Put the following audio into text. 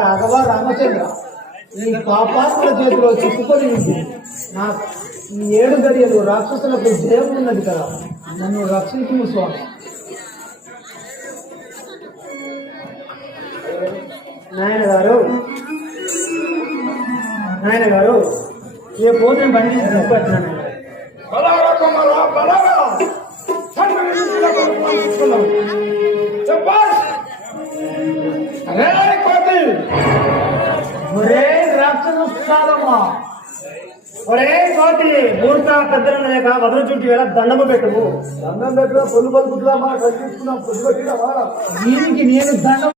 రాఘవ రామచంద్ర, ఈ పాపాత్మల చేతిలో చిక్కుకొని ఉంది. నా ఈ 7 గడియలు రాక్షసులకు జయం ఉన్నది కదా, నన్ను రక్షించు స్వామి. నాయన గారు ఏ భోజనం బండి తీసుకొచ్చినాను. ఒరే రాక్షసమా, ఒరే కోతి మూర్త పెద్దలు లేక వదలు చుట్టూ ఎలా దండము పెట్టువు. దండం పెట్టినా పొల్లు పలుకుతున్నా, మనం కల్పించుకున్నాం. పొద్దు పెట్టినా దీనికి నేను దండం